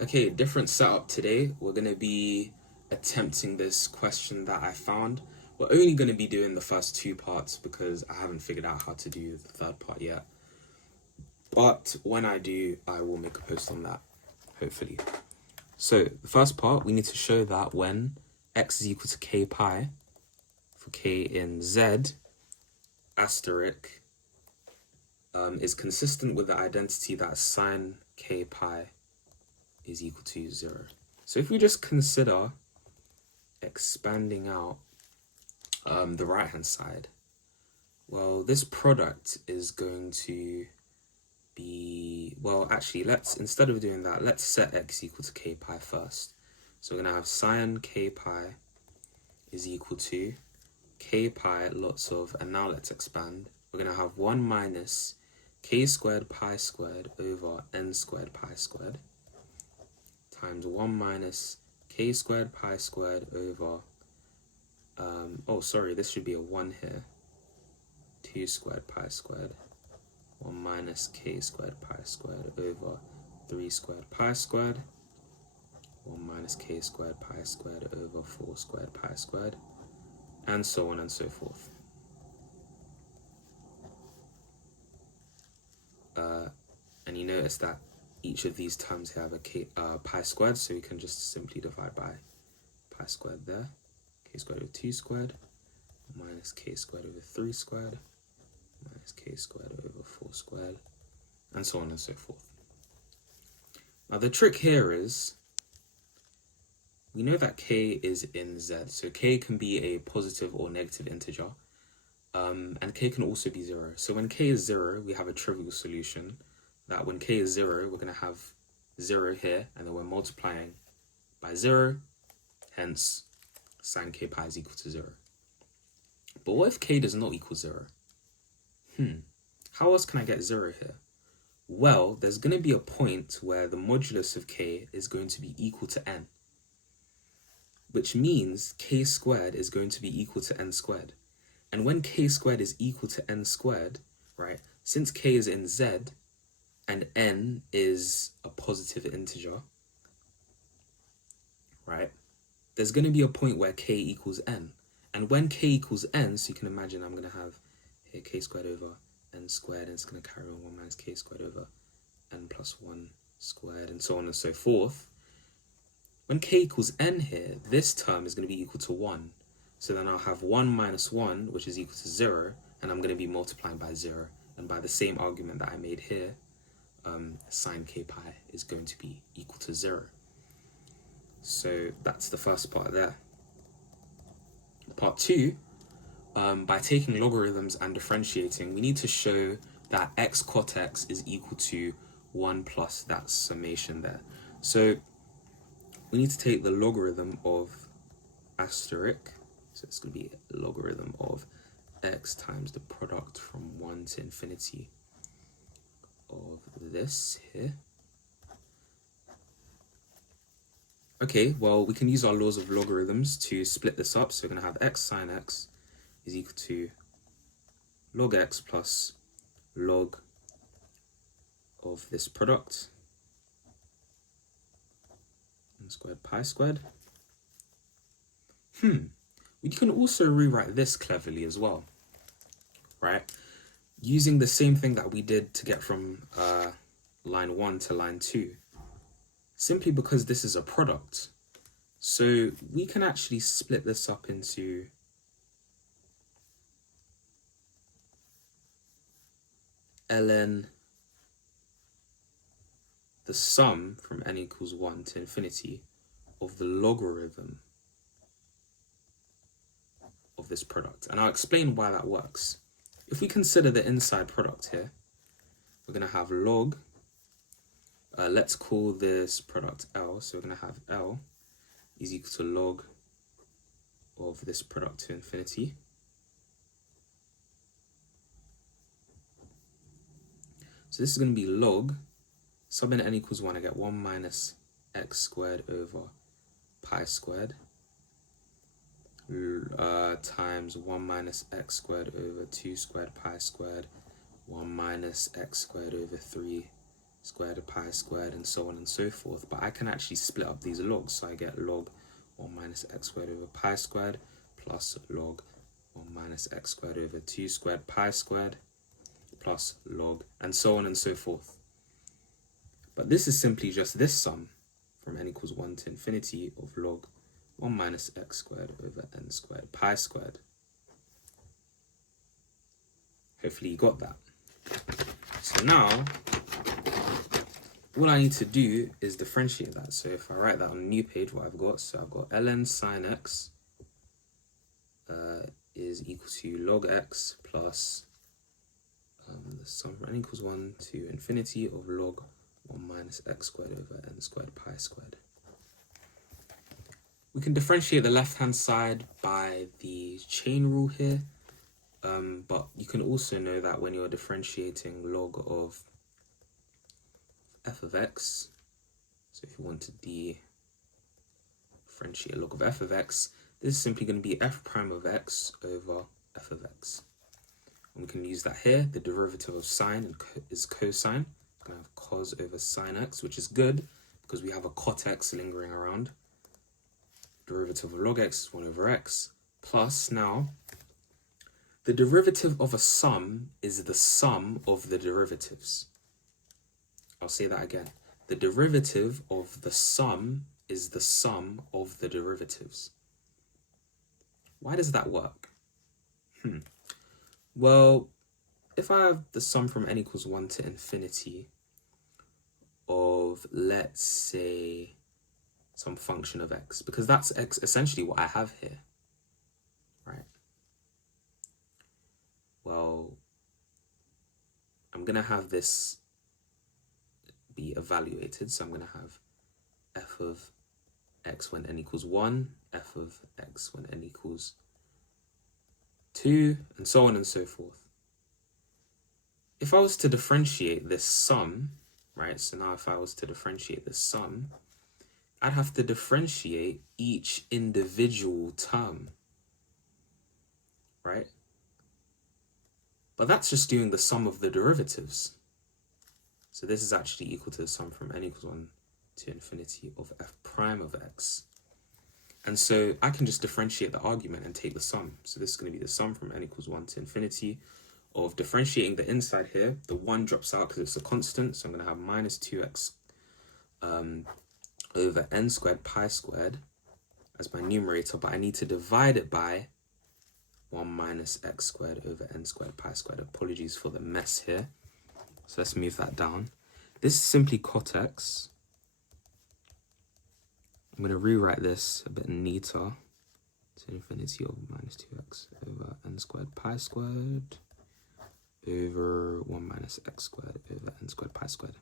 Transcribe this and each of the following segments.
Okay, different setup today. We're going to be attempting this question that I found. We're only going to be doing the first two parts because I haven't figured out how to do the third part yet. But when I do, I will make a post on that, hopefully. So the first part, we need to show that when x is equal to k pi, for k in z, asterisk, is consistent with the identity that sine k pi is equal to 0. So if we just consider expanding out the right hand side, well, this product is going to be, well, actually, instead of doing that, let's set x equal to k pi first. So we're going to have sine k pi is equal to k pi lots of, and now let's expand. We're going to have 1 minus k squared pi squared over n squared pi squared times 1 minus k squared pi squared over, this should be a 1 here, 2 squared pi squared, 1 minus k squared pi squared over 3 squared pi squared, 1 minus k squared pi squared over 4 squared pi squared, and so on and so forth. And you notice that each of these terms have a pi squared, so you can just simply divide by pi squared there. K squared over 2 squared, minus k squared over 3 squared, minus k squared over 4 squared, and so on and so forth. Now the trick here is, we know that k is in z, so k can be a positive or negative integer, and k can also be 0. So when k is 0, we have a trivial solution that when k is 0, we're going to have 0 here, and then we're multiplying by 0, hence sine k pi is equal to 0. But what if k does not equal 0? How else can I get 0 here? Well, there's going to be a point where the modulus of k is going to be equal to n, which means k squared is going to be equal to n squared. And when k squared is equal to n squared, right, since k is in z and n is a positive integer, right, there's going to be a point where k equals n. And when k equals n, so you can imagine I'm going to have here k squared over n squared, and it's going to carry on 1 minus k squared over n plus 1 squared, and so on and so forth. When k equals n here, this term is going to be equal to 1. So then I'll have 1 minus 1, which is equal to 0, and I'm going to be multiplying by 0. And by the same argument that I made here, sine k pi is going to be equal to 0. So that's the first part there. Part 2, by taking logarithms and differentiating, we need to show that x cot x is equal to 1 plus that summation there. So we need to take the logarithm of asterisk, so it's going to be a logarithm of x times the product from 1 to infinity of this here. Okay, well, we can use our laws of logarithms to split this up. So we're going to have x sine x is equal to log x plus log of this product, n squared pi squared. We can also rewrite this cleverly as well, right? Using the same thing that we did to get from line 1 to line 2, simply because this is a product. So we can actually split this up into ln the sum from n equals 1 to infinity of the logarithm of this product. And I'll explain why that works. If we consider the inside product here, we're going to have log, let's call this product L, so we're going to have L is equal to log of this product to infinity. So this is going to be log, sub in n equals 1, I get 1 minus x squared over pi squared, times 1 minus x squared over 2 squared pi squared, 1 minus x squared over 3 squared, pi squared, and so on and so forth. But I can actually split up these logs. So I get log 1 minus x squared over pi squared plus log 1 minus x squared over 2 squared pi squared plus log, and so on and so forth. But this is simply just this sum from n equals 1 to infinity of log 1 minus x squared over n squared pi squared. Hopefully you got that. So now, all I need to do is differentiate that. So if I write that on a new page, what I've got, so I've got ln sine x is equal to log x plus the sum from n equals 1 to infinity of log 1 minus x squared over n squared pi squared. We can differentiate the left-hand side by the chain rule here, but you can also know that when you're differentiating log of f of x, so if you want to differentiate log of f of x, this is simply going to be f prime of x over f of x. And we can use that here. The derivative of sine is cosine. We're going to have cos over sine x, which is good because we have a cot x lingering around. Derivative of log x is 1 over x, plus now the derivative of a sum is the sum of the derivatives. I'll say that again. The derivative of the sum is the sum of the derivatives. Why does that work? Well, if I have the sum from n equals 1 to infinity of, let's say, some function of x, because that's essentially what I have here, right? Well, I'm going to have this be evaluated. So I'm going to have f of x when n equals 1, f of x when n equals 2, and so on and so forth. If I was to differentiate this sum, right? So now if I was to differentiate this sum, I'd have to differentiate each individual term, right? But that's just doing the sum of the derivatives. So this is actually equal to the sum from n equals 1 to infinity of f prime of x. And so I can just differentiate the argument and take the sum. So this is going to be the sum from n equals 1 to infinity of differentiating the inside here. The 1 drops out because it's a constant. So I'm going to have minus 2x over n squared pi squared as my numerator. But I need to divide it by 1 minus x squared over n squared pi squared. Apologies for the mess here. So let's move that down. This is simply cot x. I'm going to rewrite this a bit neater to infinity of minus 2x over n squared pi squared over 1 minus x squared over n squared pi squared.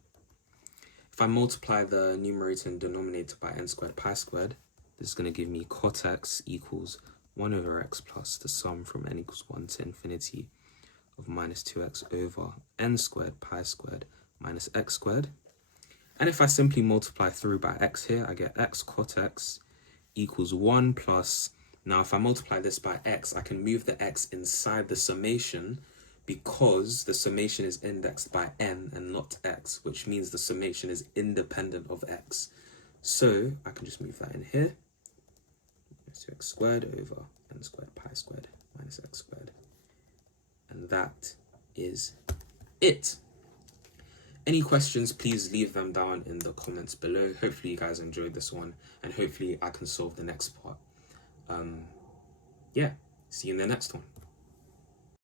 If I multiply the numerator and denominator by n squared pi squared, this is going to give me cot x equals 1 over x plus the sum from n equals 1 to infinity of minus 2x over n squared pi squared minus x squared. And if I simply multiply through by x here, I get x cot x equals 1 plus, now if I multiply this by x, I can move the x inside the summation because the summation is indexed by n and not x, which means the summation is independent of x. So I can just move that in here. Minus 2x squared over n squared pi squared minus x squared. And that is it. Any questions, please leave them down in the comments below. Hopefully you guys enjoyed this one, and hopefully I can solve the next part. Yeah, see you in the next one.